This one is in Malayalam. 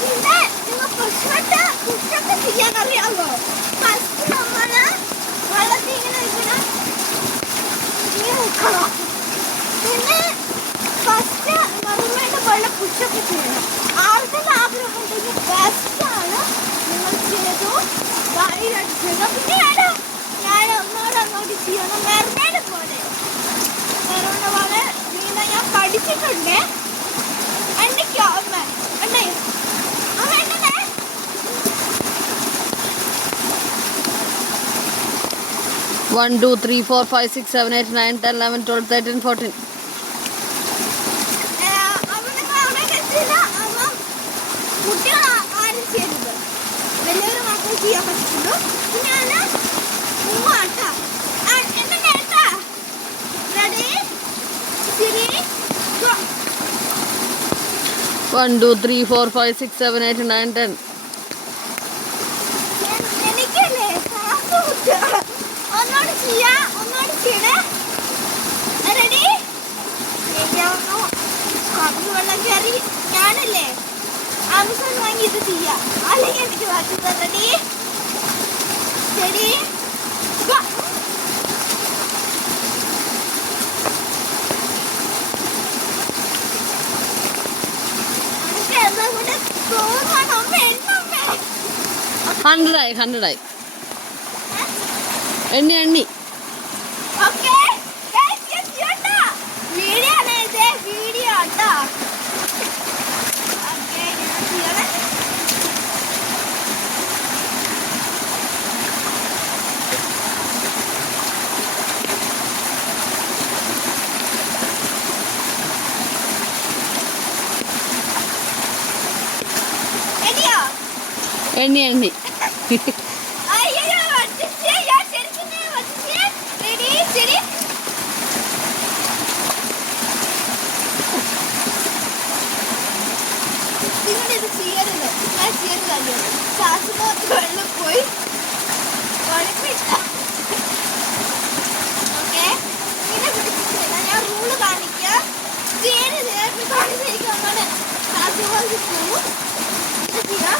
പിന്നെ നിങ്ങൾ പുഷപ്പ് ചെയ്യാൻ അറിയാമോ? ഫസ്റ്റ് നമ്മള് വെള്ളത്തിൽ ഇങ്ങനെ നിൽക്കണം, പിന്നെ ഫസ്റ്റ് മറുപടി പോലെ പുഷപ്പ് ചെയ്യണം. ആർക്കും ആഗ്രഹം ഉണ്ടെങ്കിൽ ബെസ്റ്റാണ് നിങ്ങൾ ചെയ്തു ചെയ്തു. പിന്നെ ഞാൻ ഒന്നോട് ചെയ്യണം മെർമേഡ് പോലെ നീന്താൻ ഞാൻ പഠിച്ചിട്ടുണ്ട്. എനിക്ക് അമ്മ എന്നെ 1 2 3 4 5 6 7 8 9 10 11 12 13 14. കുട്ടികൾ ആരും ചെയ്യരുത്, വലിയൊരു മാത്രമേ ചെയ്യാൻ പറ്റുള്ളൂ. ഞാൻ മൂവാട്ടാ എന്റെ കേട്ടാ. റെഡി 1 2 3 4 5 6 7 8 9 10. എനിക്കല്ലേ ഒന്നോട് ചെയ്യാ, ഒന്നോട് ചെയ്യണേ. റെഡി ചെയ്യാവുന്നു. കമ്പി വെള്ളം കയറി ഞാനല്ലേ ആമസോൺ വാങ്ങി ഇത് ചെയ്യാം, അല്ലെങ്കിൽ എനിക്ക് വാങ്ങിച്ചത്. റെഡി ശരി ഹൺഡ്രഡായി എണ്ണി ഓക്കെ. വീഡിയോ ആണ് ഇത്, വീഡിയോ കേട്ടോ. എണ്ണി റെഡി ശരി നിങ്ങളിത് ചെയ്യരുത്, ഞാൻ ചെയ്യരുതല്ലോ. ശ്വാസമോത്ത് വെള്ളം പോയി കുഴപ്പമില്ല. ഓക്കെ ഇങ്ങനെ പിടിച്ചിട്ടില്ല, ഞാൻ റൂള് കാണിക്കാം. ചെയ്യരുത് കാണിച്ചിരിക്കും. അങ്ങനെ ശ്വാസമോത്ത് പോവും. ഇത് ചെയ്യാം.